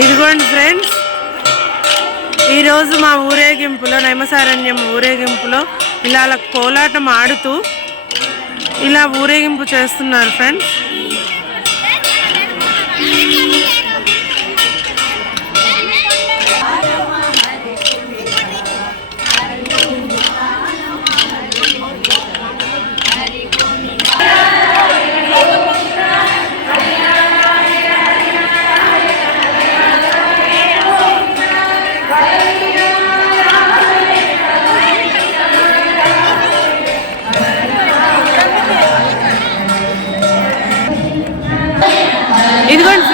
ఇదిగోండి ఫ్రెండ్స్. ఈరోజు మా ఊరేగింపులో నైమసారణ్యం ఊరేగింపులో ఇలా కోలాటం ఆడుతూ ఇలా ఊరేగింపు చేస్తున్నారు ఫ్రెండ్స్.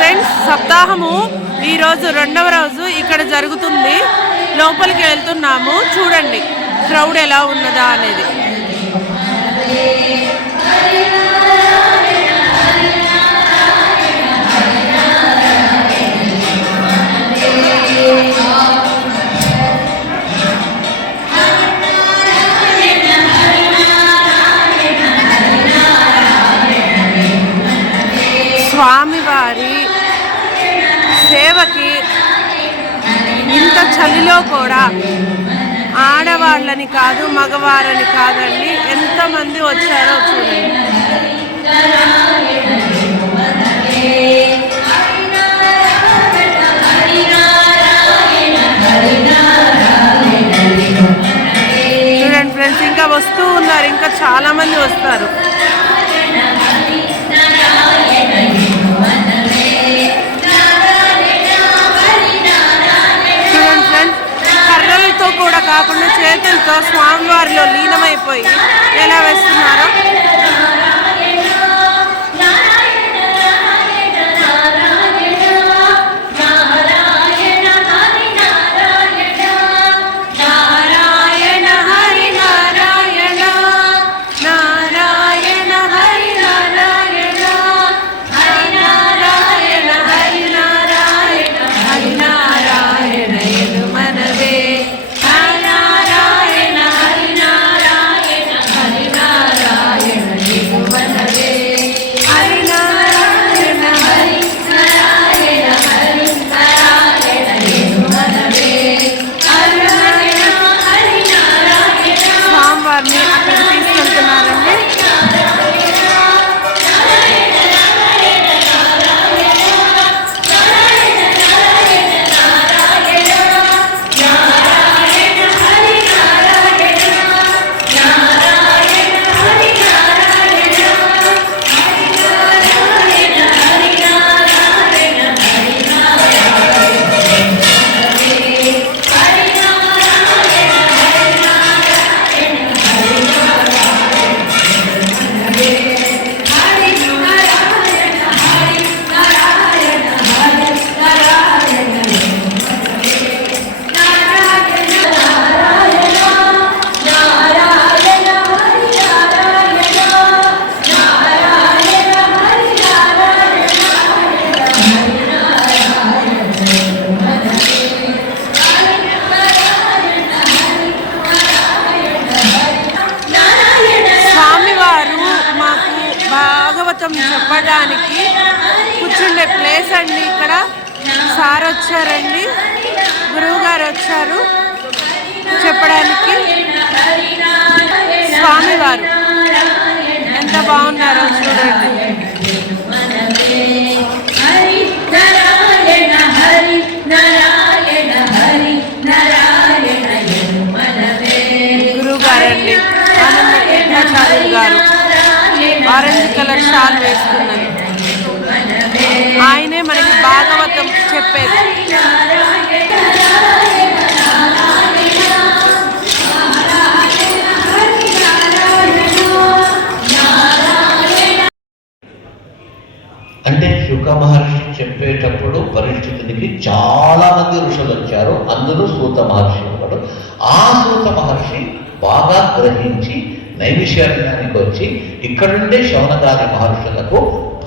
ఫ్రెండ్స్ సప్తాహము ఈ రోజు రెండవ రోజు ఇక్కడ జరుగుతుంది. లోపలికి వెళ్తున్నాము. చూడండి క్రౌడ్ ఎలా ఉన్నదా అనేది. ఆడవాళ్ళని కాదు మగవారని కాదండి. ఎంతమంది వచ్చారో చూడండి. చూడండి ఫ్రెండ్స్ ఇంకా వస్తూ ఉన్నారు. ఇంకా చాలామంది వస్తారు. হয়নি వచ్చారు చెప్పడానికి స్వామివారు. ఎంత బాగున్నారో చూడండి. గురువు గారండి ఆనంద గారు ఆరెంజ్ కలర్ షాల్ వేసుకున్నారు. పరిస్థితునికి చాలా మంది ఋషులు వచ్చారు. అందులో సూత మహర్షి ఒకడు. ఆ సూత మహర్షి బాగా గ్రహించి నైమిషారణ్యానికి వచ్చి ఇక్కడ నుండే శౌనకాది మహర్షులకు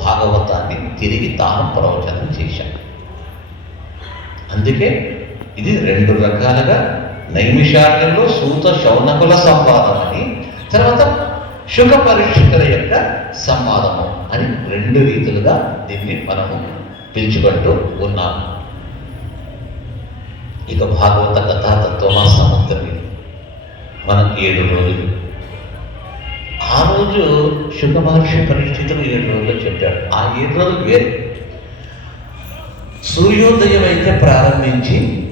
భాగవతాన్ని తిరిగి తాను ప్రవచనం చేశాడు. అందుకే ఇది రెండు రకాలుగా నైమిషారణ్యంలో సూత శౌనకుల సంవాదం అని తర్వాత శుక పరీక్షకుల యొక్క సంవాదము అని రెండు రీతులుగా దీన్ని మనము పిలుచుకుంటూ ఉన్నాను. ఇక భాగవత కథా తత్వమా సముద్రమే మనం ఏడు రోజులు. ఆ రోజు శుభ మహర్షి పరిస్థితులు ఏడు రోజులు చెప్పాడు. ఆ ఏడు రోజులు వేరే. సూర్యోదయం అయితే ప్రారంభించి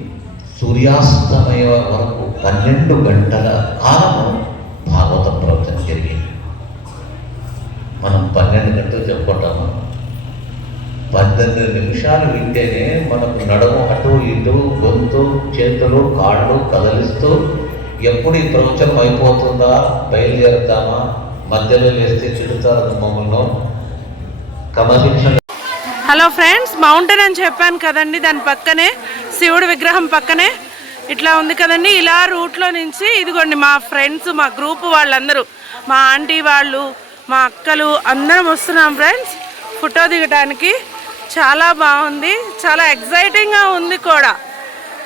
సూర్యాస్తమయ వరకు పన్నెండు గంటల కాలము భాగవత ప్రవచనం జరిగింది. మనం పన్నెండు గంటలు చెప్పుకుంటాము పద్దెనిమిది నిమిషాలు వింటేనే మనకు నడము అటు ఇటు గొంతు చేతులు కాళ్ళు కదలిస్తూ ఎప్పుడు ఈ ప్రవచనం అయిపోతుందా? బయలుదేరుతామా? మధ్యలో వేస్తే చిడుతారు మమ్మల్ని. కమలించ హలో ఫ్రెండ్స్ మౌంటైన్ అని చెప్పాను కదండి దాని పక్కనే శివుడి విగ్రహం పక్కనే. ఇట్లా ఉంది కదండి ఇలా రూట్లో నుంచి ఇదిగోండి మా ఫ్రెండ్స్ మా గ్రూప్ వాళ్ళందరూ మా ఆంటీ వాళ్ళు మా అక్కలు అందరం వస్తున్నాం ఫ్రెండ్స్ ఫోటో దిగడానికి చాలా బాగుంది. చాలా ఎగ్జైటింగ్గా ఉంది కూడా.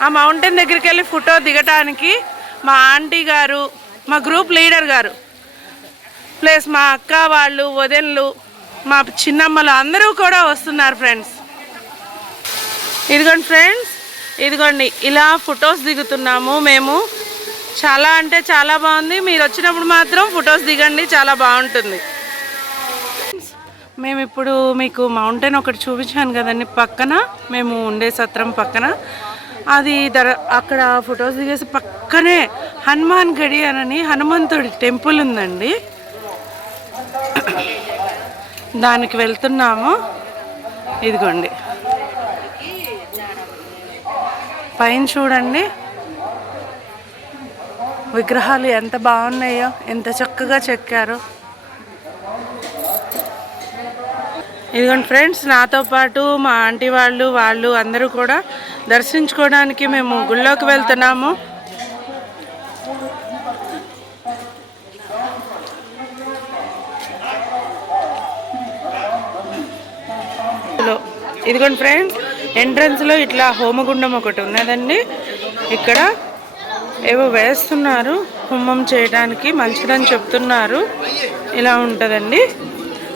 ఆ మౌంటైన్ దగ్గరికి వెళ్ళి ఫోటో దిగటానికి మా ఆంటీ గారు మా గ్రూప్ లీడర్ గారు ప్లస్ మా అక్క వాళ్ళు వదినలు మా చిన్నమ్మలు అందరూ కూడా వస్తున్నారు ఫ్రెండ్స్ ఇదిగోండి ఫ్రెండ్స్ ఇదిగోండి ఇలా ఫొటోస్ దిగుతున్నాము మేము. చాలా అంటే చాలా బాగుంది. మీరు వచ్చినప్పుడు మాత్రం ఫొటోస్ దిగండి చాలా బాగుంటుంది. మేము ఇప్పుడు మీకు మౌంటైన్ ఒకటి చూపించాను కదండి. పక్కన మేము ఉండే సత్రం పక్కన. అది దర అక్కడ ఫొటోస్ దిగేసి పక్కనే హనుమాన్ గడి అని హనుమంతుడి టెంపుల్ ఉందండి. దానికి వెళ్తున్నాము. ఇదిగోండి. పైన చూడండి. విగ్రహాలు ఎంత బాగున్నాయో ఎంత చక్కగా చెక్కారో. ఇదిగోండి ఫ్రెండ్స్ నాతో పాటు మా ఆంటీ వాళ్ళు వాళ్ళు అందరూ కూడా దర్శించుకోవడానికి మేము గుళ్ళోకి వెళ్తున్నాము. ఇదిగోండి ఫ్రెండ్స్ ఎంట్రన్స్లో ఇట్లా హోమగుండం ఒకటి ఉన్నదండి. ఇక్కడ ఏవో వేస్తున్నారు హోమం చేయడానికి మంచిదని చెప్తున్నారు. ఇలా ఉంటుందండి.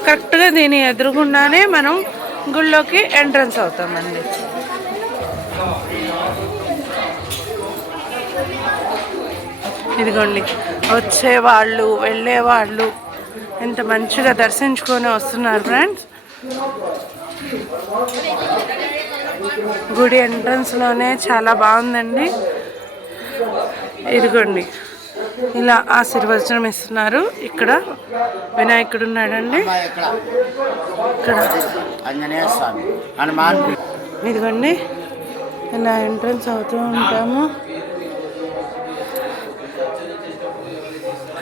కరెక్ట్గా దీని ఎదురుగుండానే మనం గుళ్ళోకి ఎంట్రన్స్ అవుతామండి. ఇదిగోండి వచ్చేవాళ్ళు వెళ్ళేవాళ్ళు ఎంత మంచిగా దర్శించుకొని వస్తున్నారు ఫ్రెండ్స్. గుడి ఎంట్రన్స్లోనే చాలా బాగుందండి. ఇదిగోండి ఇలా ఆశీర్వచనం ఇస్తున్నారు. ఇక్కడ వినాయకుడు ఉన్నాడండి. ఇక్కడ ఇదిగోండి. ఇలా ఎంట్రన్స్ అవుతూ ఉంటాము.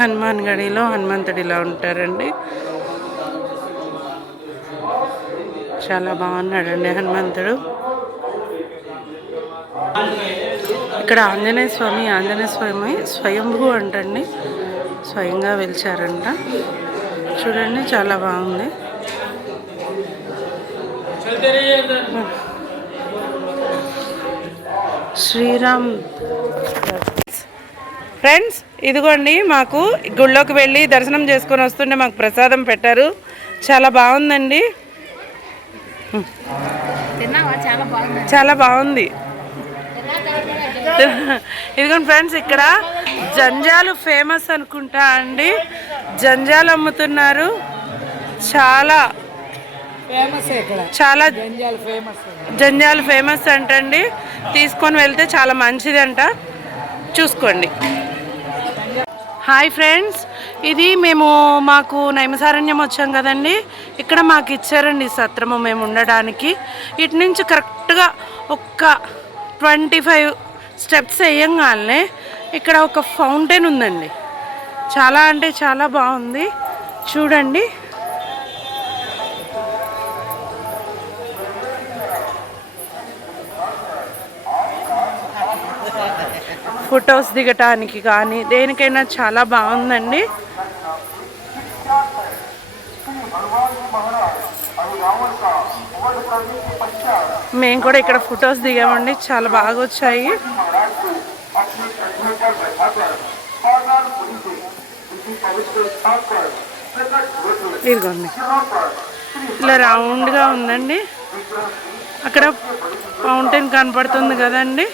హనుమాన్ గడిలో హనుమంతుడు ఇలా ఉంటారండి. చాలా బాగున్నాడండి హనుమంతుడు. ఇక్కడ ఆంజనేయ స్వామి ఆంజనేయ స్వామి స్వయంభూ అంటండి. స్వయంగా వెలిచారంట. చూడండి చాలా బాగుంది. శ్రీరామ్. ఫ్రెండ్స్ ఇదిగోండి మాకు గుళ్ళోకి వెళ్ళి దర్శనం చేసుకొని వస్తుంటే మాకు ప్రసాదం పెట్టారు. చాలా బాగుందండి. చాలా బాగుంది. ఇదిగోండి ఫ్రెండ్స్ ఇక్కడ జంజాలు ఫేమస్ అనుకుంటా అండి. జంజాలు అమ్ముతున్నారు. చాలా చాలా జంజాలు ఫేమస్. అంటండి. తీసుకొని వెళ్తే చాలా మంచిదంట. చూసుకోండి. హాయ్ ఫ్రెండ్స్ ఇది మేము మాకు నైమసారణ్యం వచ్చాం కదండి. ఇక్కడ మాకు ఇచ్చారండి సత్రము మేము ఉండడానికి. ఇటు నుంచి కరెక్ట్గా ఒక్క ట్వంటీ ఫైవ్ స్టెప్స్ వేయంగానే ఇక్కడ ఒక ఫౌంటైన్ ఉందండి. చాలా అంటే చాలా బాగుంది. చూడండి. ఫొటోస్ దిగటానికి కానీ దేనికైనా చాలా బాగుందండి. మేము కూడా ఇక్కడ ఫొటోస్ దిగామండి. చాలా బాగా వచ్చాయి. ఇదిగోండి ఇట్లా రౌండ్గా ఉందండి. అక్కడ ఫౌంటైన్ కనపడుతుంది కదండి.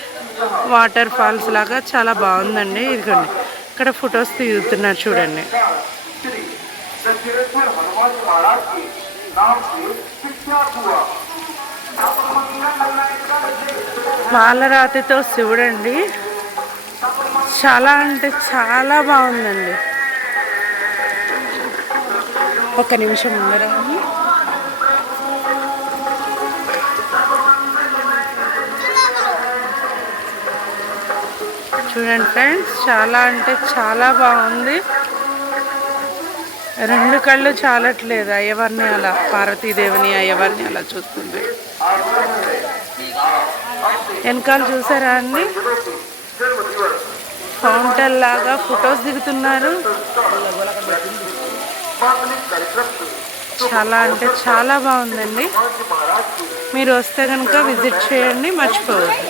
వాటర్ ఫాల్స్ లాగా చాలా బాగుందండి. ఇదిగోండి. ఇక్కడ ఫొటోస్ తీరుతున్నారు చూడండి. వాళ్ళ శివుడండి. చాలా అంటే చాలా బాగుందండి. ఒక నిమిషం ఉండరా చూడండి ఫ్రెండ్స్ చాలా అంటే చాలా బాగుంది. రెండు కళ్ళు చాలట్లేదు అయ్యవారిని అలా పార్వతీదేవిని అయ్యవారిని అలా చూస్తుంది వెనకాల చూసారా అండి? ఫౌంటన్ లాగా ఫొటోస్ దిగుతున్నారు. చాలా అంటే చాలా బాగుందండి. మీరు వస్తే కనుక విజిట్ చేయండి మర్చిపోవద్దు.